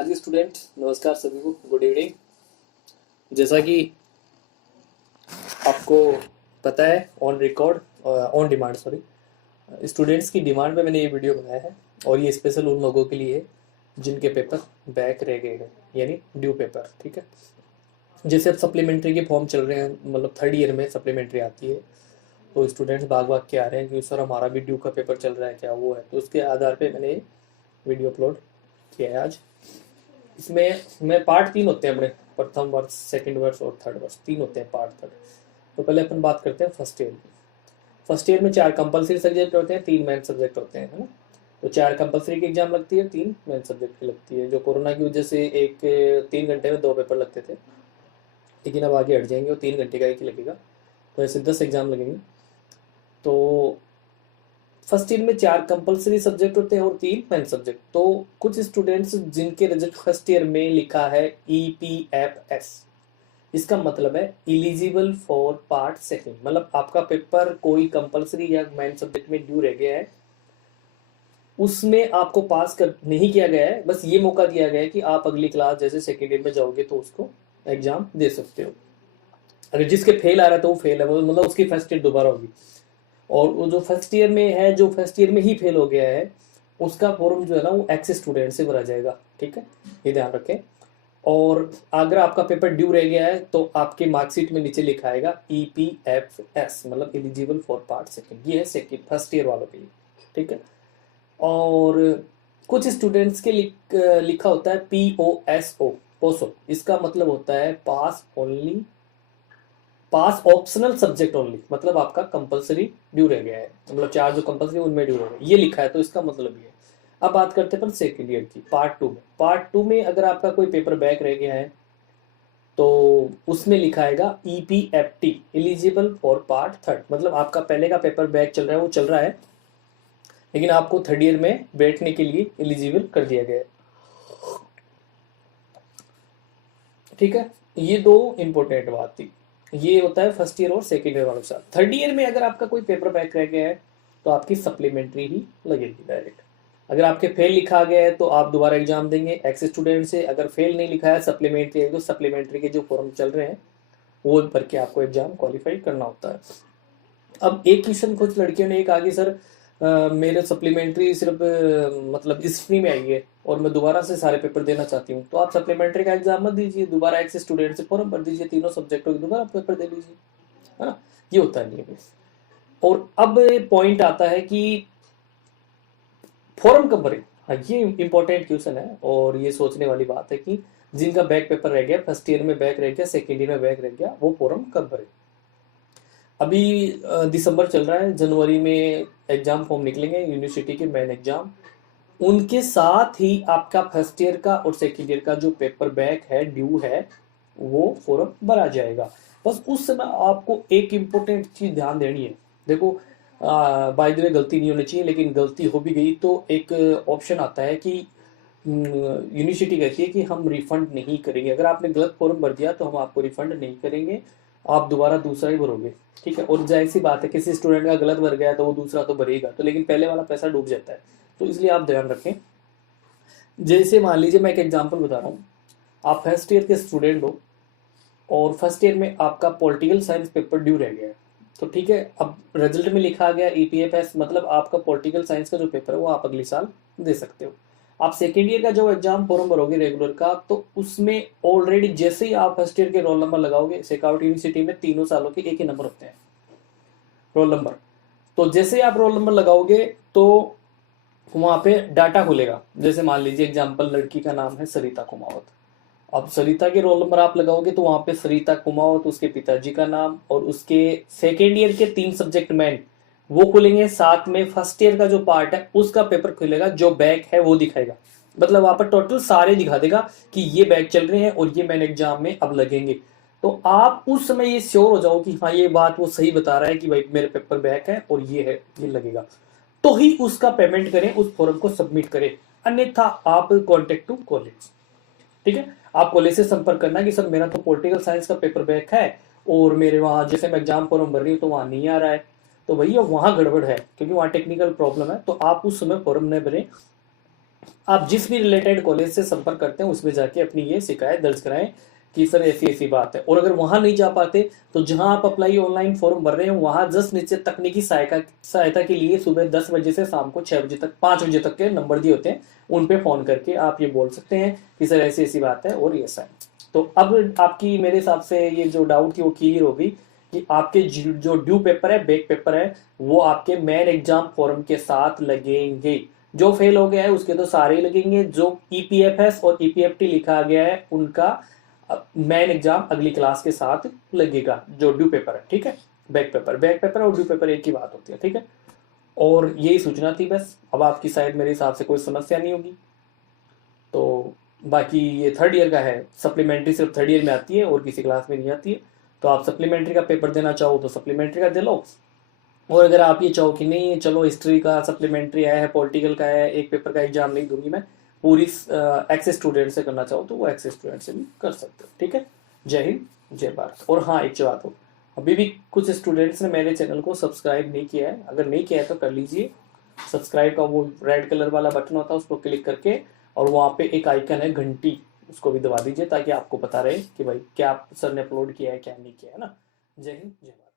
आज के स्टूडेंट नमस्कार सभी को, गुड इवनिंग। जैसा कि आपको पता है, on record on demand sorry students की डिमांड पे मैंने ये वीडियो बनाया है और ये स्पेशल उन लोगों के लिए है जिनके पेपर बैक रह गए हैं, यानी ड्यू पेपर। ठीक है, जैसे अब सप्लीमेंट्री के फॉर्म चल रहे हैं, मतलब थर्ड ईयर में सप्लीमेंट्री आती है, तो स्टूडेंट्स भाग भाग के आ रहे हैं कि सर हमारा भी ड्यू का पेपर चल रहा है क्या, वो है। तो उसके आधार पे मैंने वीडियो अपलोड किया है आज। इसमें मैं पार्ट 3 होते हैं अपने, प्रथम वर्ष, सेकंड वर्ष और थर्ड वर्ष, 3 होते हैं पार्ट थर्ड। तो पहले अपन बात करते हैं फर्स्ट ईयर की। फर्स्ट ईयर में 4 कंपलसरी सब्जेक्ट होते हैं, 3 मेन सब्जेक्ट होते हैं, है ना। तो 4 कंपलसरी की एग्जाम लगती है, 3 मेन सब्जेक्ट की लगती है। जो कोरोना की वजह से 3 घंटे में 2 पेपर लगते थे, लेकिन अब आगे हट जाएंगे और 3 घंटे का एक ही लगेगा, तो ऐसे 10 एग्जाम लगेंगे। तो फर्स्ट ईयर में 4 कंपलसरी सब्जेक्ट होते हैं और 3 मेन सब्जेक्ट। तो कुछ स्टूडेंट्स जिनके रिजल्ट फर्स्ट ईयर में लिखा है EPFS, इसका मतलब है एलिजिबल फॉर पार्ट सेकंड, मतलब आपका पेपर कोई कंपलसरी या मेन सब्जेक्ट में ड्यू रह गया है, उसमें आपको पास कर नहीं किया गया है, बस ये मौका दिया गया है कि आप अगली क्लास जैसे सेकेंड ईयर में जाओगे तो उसको एग्जाम दे सकते हो। अगर जिसके फेल आ रहा है तो वो फेल है, मतलब उसकी फर्स्ट ईयर दोबारा होगी। और वो जो फर्स्ट ईयर में है, जो फर्स्ट ईयर में ही फेल हो गया है, उसका फॉर्म जो है ना वो एक्स स्टूडेंट से भरा जाएगा। ठीक है, ये ध्यान रखें। और अगर आपका पेपर ड्यू रह गया है तो आपके मार्कशीट में नीचे लिखा आएगा EPFS, मतलब एलिजिबल फॉर पार्ट सेकंड। ये है सेकंड फर्स्ट ईयर वालों के लिए। ठीक है, और कुछ स्टूडेंट्स के लिखा होता है POSO, पोसो। इसका मतलब होता है पास ओनली, पास ऑप्शनल सब्जेक्ट ओनली, मतलब आपका कंपलसरी ड्यू रह गया है, मतलब 4 जो कंपलसरी उनमें ड्यू रह गया, ये लिखा है, तो इसका मतलब ये है। अब बात करते हैं पर सेकेंड ईयर की, पार्ट 2 में। पार्ट 2 में अगर आपका कोई पेपर बैक रह गया है तो उसमें लिखा आएगा EPFT, eligible for part third, मतलब आपका पहले का पेपर बैक चल रहा है, वो चल रहा है, लेकिन आपको थर्ड ईयर में बैठने के लिए एलिजिबल कर दिया गया है। ठीक है, ये 2 इंपॉर्टेंट बात थी। ये होता है फर्स्ट ईयर और सेकेंड ईयर वालों के साथ। थर्ड ईयर में अगर आपका कोई पेपर बैक रह गया है तो आपकी सप्लीमेंट्री ही लगेगी डायरेक्ट। अगर आपके फेल लिखा गया है तो आप दोबारा एग्जाम देंगे एक्स स्टूडेंट से। अगर फेल नहीं लिखा है, सप्लीमेंट्री है, तो सप्लीमेंट्री के जो फॉर्म चल रहे हैं वो भर के आपको एग्जाम क्वालिफाई करना होता है। अब एक क्वेश्चन कुछ लड़कियों ने एक आगे, सर मेरे सप्लीमेंट्री सिर्फ मतलब इस फ्री में आई है और मैं दोबारा से सारे पेपर देना चाहती हूँ, तो आप सप्लीमेंट्री का एग्जाम मत दीजिए, दोबारा एक स्टूडेंट से फॉर्म भर दीजिए, तीनों सब्जेक्टों के दोबारा पेपर दे लीजिए, है ना। ये होता है नहीं। और अब पॉइंट आता है कि फॉर्म कब भरे। हाँ, ये इंपॉर्टेंट क्वेश्चन है और ये सोचने वाली बात है कि जिनका बैक पेपर रह गया, फर्स्ट ईयर में बैक रह गया, सेकेंड ईयर में बैक रह गया, वो फॉर्म कब भरे। अभी दिसंबर चल रहा है, जनवरी में एग्जाम फॉर्म निकलेंगे यूनिवर्सिटी के मेन एग्जाम। उनके साथ ही आपका फर्स्ट ईयर का और सेकेंड ईयर का जो पेपर बैक है, ड्यू है, वो फॉर्म भरा जाएगा। बस उस समय आपको एक इम्पोर्टेंट चीज ध्यान देनी है। देखो, बाय द वे गलती नहीं होनी चाहिए, लेकिन गलती हो भी गई तो एक ऑप्शन आता है कि यूनिवर्सिटी कहती है कि हम रिफंड नहीं करेंगे। अगर आपने गलत फॉर्म भर दिया तो हम आपको रिफंड नहीं करेंगे, आप दोबारा दूसरा ही भरोगे। ठीक है, और जाहिर सी बात है किसी स्टूडेंट का गलत भर गया तो वो दूसरा तो भरेगा, तो लेकिन पहले वाला पैसा डूब जाता है। तो इसलिए आप ध्यान रखें। जैसे मान लीजिए, मैं एक एग्जांपल बता रहा हूँ, आप फर्स्ट ईयर के स्टूडेंट हो और फर्स्ट ईयर में आपका पॉलिटिकल साइंस पेपर ड्यू रह गया है, तो ठीक है, अब रिजल्ट में लिखा गया EPFS, मतलब आपका पॉलिटिकल साइंस का जो पेपर है वो आप अगले साल दे सकते हो। आप सेकेंड ईयर का जो एग्जाम फॉर्म भरोगे रेगुलर का, तो उसमें ऑलरेडी जैसे ही आप फर्स्ट ईयर के रोल नंबर लगाओगे, सेकाउट यूनिवर्सिटी में तीनों सालों के एक ही नंबर होते हैं, रोल नंबर। तो जैसे ही आप रोल नंबर लगाओगे तो वहां पे डाटा खुलेगा। जैसे मान लीजिए एग्जाम्पल, लड़की का नाम है सरिता कुमावत। अब सरिता के रोल नंबर आप लगाओगे तो वहां पे सरिता कुमावत, उसके पिताजी का नाम और उसके सेकेंड ईयर के 3 सब्जेक्ट मैन वो खुलेंगे। साथ में फर्स्ट ईयर का जो पार्ट है उसका पेपर खुलेगा, जो बैक है वो दिखाएगा। मतलब वहां पर टोटल सारे दिखा देगा कि ये बैक चल रहे हैं और ये मैन एग्जाम में अब लगेंगे। तो आप उस समय ये श्योर हो जाओ कि हाँ, ये बात वो सही बता रहा है कि भाई मेरे पेपर बैक है और ये है, ये लगेगा, तो ही उसका पेमेंट करें, उस फॉर्म को सबमिट करें। अन्यथा आप कॉन्टेक्ट टू कॉलेज। ठीक है, आप कॉलेज से संपर्क करना कि सर मेरा तो पॉलिटिकल साइंस का पेपर बैक है और मेरे वहां जैसे मैं एग्जाम फॉर्म भर रही हूँ तो वहां नहीं आ रहा है, तो भैया वहां गड़बड़ है, क्योंकि वहां टेक्निकल प्रॉब्लम है। तो आप उस समय फॉर्म न भरें, आप जिस भी रिलेटेड कॉलेज से संपर्क करते हैं उसमें जाके अपनी ये शिकायत दर्ज कराएं कि सर ऐसी ऐसी बात है। और अगर वहां नहीं जा पाते तो जहां आप अप्लाई ऑनलाइन फॉर्म भर रहे हैं वहां जस्ट नीचे तकनीकी सहायता के लिए सुबह 10 बजे से शाम को 6 बजे तक 5 बजे तक के नंबर दिए होते हैं, उन पे फोन करके आप ये बोल सकते हैं कि सर ऐसी ऐसी बात है और ये ऐसा है। तो अब आपकी मेरे हिसाब से ये जो डाउट थी वो क्लियर होगी कि आपके जो ड्यू पेपर है, बैक पेपर है, वो आपके मेन एग्जाम फॉर्म के साथ लगेंगे। जो फेल हो गया है उसके तो सारे ही लगेंगे, जो ईपीएफएस और ईपीएफटी लिखा गया है उनका मेन एग्जाम अगली क्लास के साथ लगेगा, जो ड्यू पेपर है। ठीक है, बैक पेपर और ड्यू पेपर एक ही बात होती है। ठीक है, और यही सूचना थी बस। अब आपकी शायद मेरे हिसाब से कोई समस्या नहीं होगी। तो बाकी ये थर्ड ईयर का है, सप्लीमेंट्री सिर्फ थर्ड ईयर में आती है और किसी क्लास में नहीं आती है। तो आप सप्लीमेंट्री का पेपर देना चाहो तो सप्लीमेंट्री का दे लो, और अगर आप ये चाहो कि नहीं चलो हिस्ट्री का सप्लीमेंट्री आया है, पॉलिटिकल का है, एक पेपर का एग्जाम नहीं दूंगी मैं, पूरी एक्सेस स्टूडेंट से करना चाहो तो वो एक्सेस स्टूडेंट से भी कर सकते हो। ठीक है, जय हिंद जय भारत। और हाँ, एक बात हो, अभी भी कुछ स्टूडेंट्स ने मेरे चैनल को सब्सक्राइब नहीं किया है, अगर नहीं किया है तो कर लीजिए। सब्सक्राइब का वो रेड कलर वाला बटन होता है उसको क्लिक करके, और वहाँ पे एक आइकन है घंटी, उसको भी दबा दीजिए ताकि आपको पता रहे कि भाई क्या सर ने अपलोड किया है क्या नहीं किया है ना। जय हिंद जय भारत।